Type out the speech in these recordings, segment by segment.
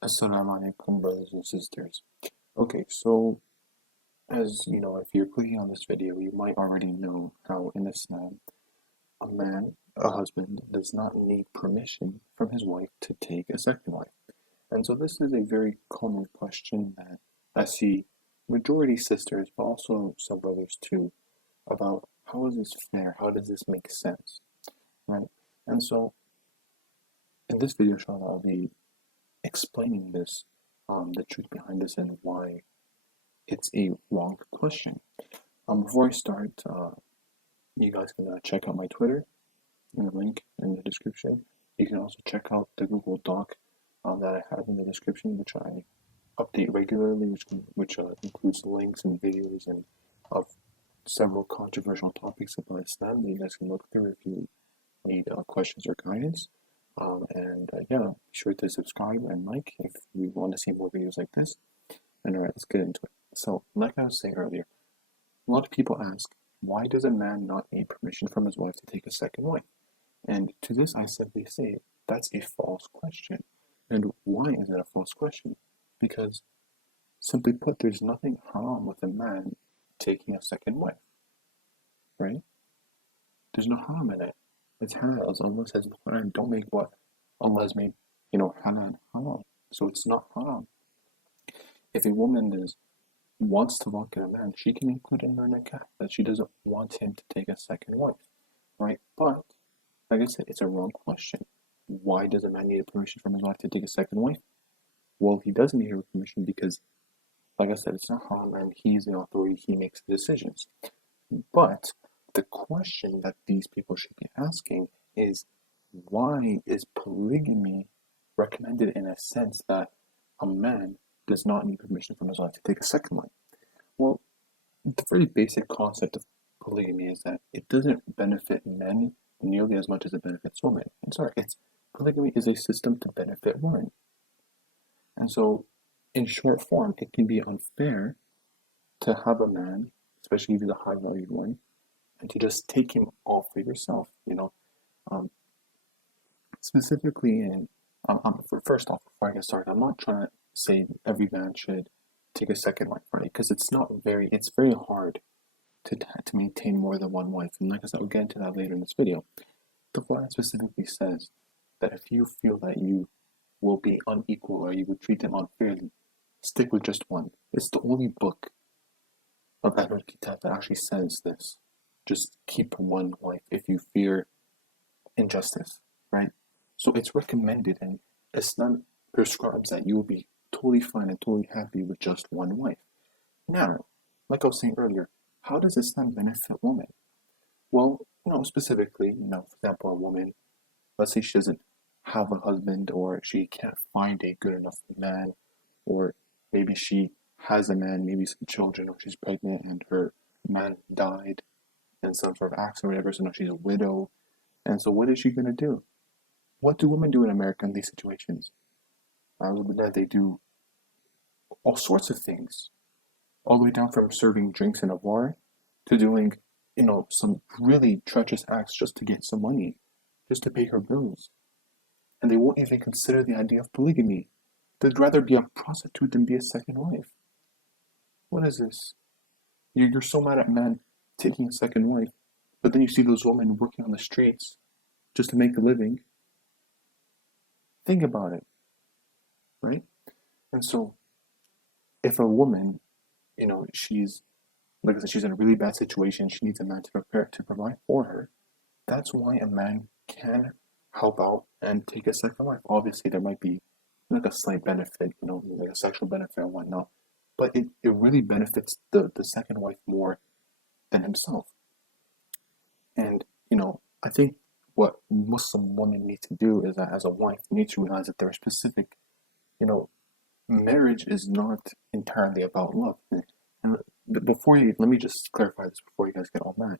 Assalamu alaikum, brothers and sisters. Okay, so as you know, if you're clicking on this video, you might already know how in Islam, a husband, does not need permission from his wife to take a second wife. And so this is a very common question that I see majority sisters, but also some brothers too, about how is this fair? How does this make sense? Right? And so in this video, inshallah, I'll be explaining this, the truth behind this and why it's a wrong question. Before I start, you guys can check out my Twitter in the link in the description. You can also check out the Google Doc that I have in the description, which I update regularly, which includes links and videos and of several controversial topics about Islam that you guys can look through if you need questions or guidance. Yeah, be sure to subscribe and like if you want to see more videos like this. And alright, let's get into it. So, like I was saying earlier, a lot of people ask, why does a man not need permission from his wife to take a second wife? And to this I simply say, that's a false question. And why is it a false question? Because, simply put, there's nothing haram with a man taking a second wife, right? There's no harm in it. It's halal, as Allah says in the Quran, don't make what Allah has made, halal and haram. So it's not haram. If a woman wants to lock in a man, she can include in her nikah that she doesn't want him to take a second wife, right? But, like I said, it's a wrong question. Why does a man need a permission from his wife to take a second wife? Well, he doesn't need her permission because, like I said, it's not haram and he's the authority, he makes the decisions. But the question that these people should be asking is, why is polygamy recommended in a sense that a man does not need permission from his wife to take a second wife? Well, the very basic concept of polygamy is that it doesn't benefit men nearly as much as it benefits women. I'm sorry, polygamy is a system to benefit women. And so, in short form, it can be unfair to have a man, especially if he's a high-valued one, and to just take him all for yourself, um, specifically first off, before I get started, I'm not trying to say every man should take a second wife, right? Because it's very hard to maintain more than one wife. And like I said, we'll get into that later in this video. The Quran specifically says that if you feel that you will be unequal or you would treat them unfairly, stick with just one. It's the only book of Ahlul Kitab that actually says this. Just keep one wife if you fear injustice, right? So it's recommended, and Islam prescribes that you will be totally fine and totally happy with just one wife. Now, like I was saying earlier, how does Islam benefit women? Well, specifically, for example, a woman, let's say she doesn't have a husband or she can't find a good enough man, or maybe she has a man, maybe some children, or she's pregnant and her man died in some sort of accident or whatever, so now she's a widow. And so what is she going to do? What do women do in America in these situations? They do all sorts of things, all the way down from serving drinks in a bar to doing, some really treacherous acts just to get some money, just to pay her bills. And they won't even consider the idea of polygamy. They'd rather be a prostitute than be a second wife. What is this? You're so mad at men taking a second wife, but then you see those women working on the streets just to make a living. Think about it, right? And so, if a woman, she's, like I said, she's in a really bad situation, she needs a man to provide for her, that's why a man can help out and take a second wife. Obviously, there might be like a slight benefit, like a sexual benefit and whatnot, but it really benefits the second wife more than himself. And, I think what Muslim women need to do is that as a wife, you need to realize that there are specific, marriage is not entirely about love. And let me just clarify this before you guys get all mad.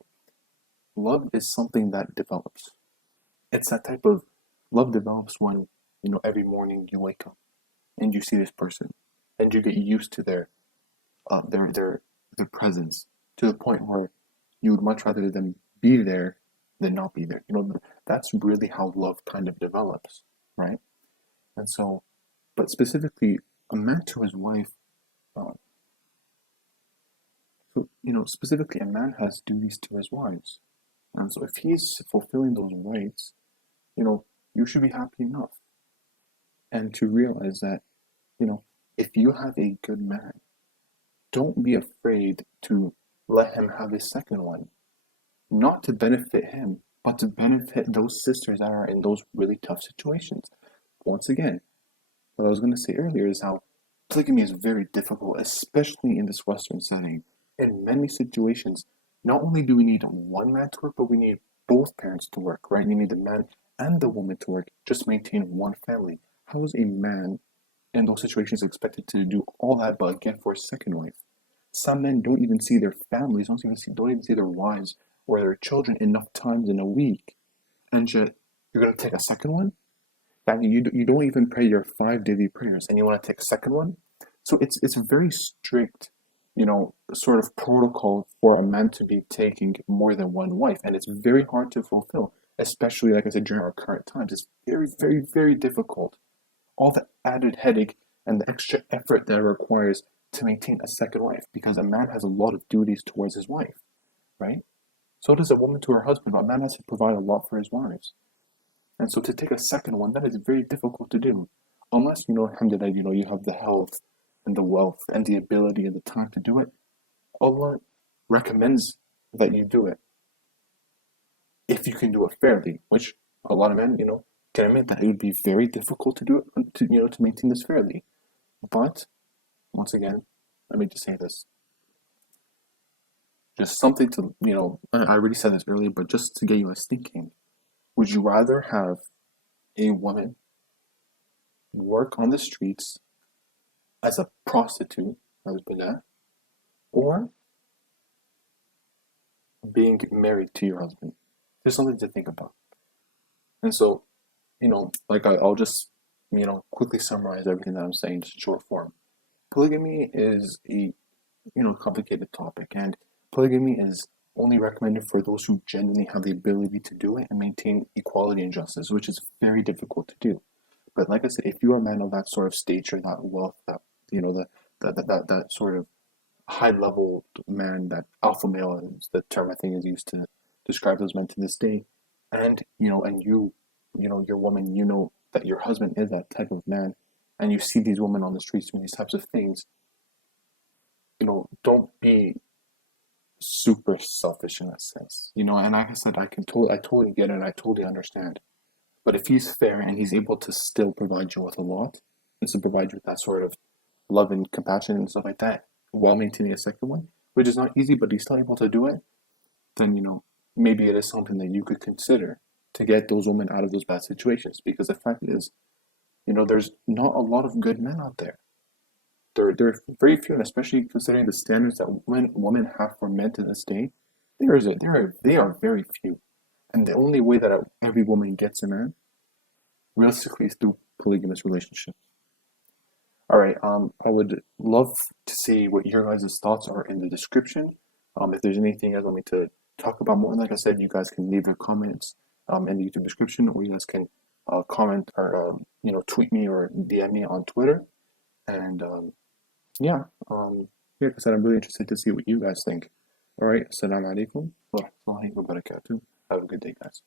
Love is something that develops. It's that type of love develops when, every morning you wake up and you see this person and you get used to their presence to the point where you would much rather them be there than not be there. That's really how love kind of develops, right? And so But specifically, a man to his wife, uh, specifically, a man has duties to his wives. And so if he's fulfilling those rights, you know, you should be happy enough. And to realize that, you know, if you have a good man, don't be afraid to let him have a second one. Not to benefit him, but to benefit those sisters that are in those really tough situations. Once again, what I was going to say earlier is how polygamy is very difficult, especially in this Western setting. In many situations, not only do we need one man to work, but we need both parents to work, right? You need the man and the woman to work, just maintain one family. How is a man in those situations expected to do all that but again for a second wife? Some men don't even see their families, don't even see their wives or their children enough times in a week. And yet, you're going to take a second one? That you don't even pray your 5 daily prayers and you want to take a second one? So it's a very strict, sort of protocol for a man to be taking more than one wife. And it's very hard to fulfill, especially, like I said, during our current times. It's very, very, very difficult. All the added headache and the extra effort that it requires to maintain a second wife, because a man has a lot of duties towards his wife, right? So does a woman to her husband. A man has to provide a lot for his wives. And so to take a second one, that is very difficult to do. Unless, alhamdulillah, you have the health and the wealth and the ability and the time to do it. Allah recommends that you do it if you can do it fairly, which a lot of men, can admit that it would be very difficult to do it, to maintain this fairly. But once again, let me just say this. Just something to, I already said this earlier, but just to get you guys thinking. Would you rather have a woman work on the streets as a prostitute, or being married to your husband? Just something to think about. And so, like I'll just, quickly summarize everything that I'm saying just in short form. Polygamy is a, complicated topic, and polygamy is only recommended for those who genuinely have the ability to do it and maintain equality and justice, which is very difficult to do. But like I said, if you are a man of that sort of stature, that wealth, that that sort of high level man, that alpha male is the term I think is used to describe those men to this day, and your woman, that your husband is that type of man, and you see these women on the streets doing these types of things, don't be super selfish in that sense, and like I said, I totally get it, and I totally understand. But if he's fair and he's able to still provide you with a lot, and to provide you with that sort of love and compassion and stuff like that, while maintaining a second one, which is not easy, but he's still able to do it, then, maybe it is something that you could consider to get those women out of those bad situations. Because the fact is, there's not a lot of good men out there. There are very few, and especially considering the standards that women have for men to this day, they are very few. And the only way that every woman gets a man, realistically, is through polygamous relationships. All right. I would love to see what your guys' thoughts are in the description. If there's anything you guys want me to talk about more, like I said, you guys can leave your comments in the YouTube description, or you guys can comment or tweet me or DM me on Twitter. And yeah, like I said, I'm really interested to see what you guys think. All right. Assalamu alaikum wa rahmatullahi wa barakatuh. Have a good day, guys.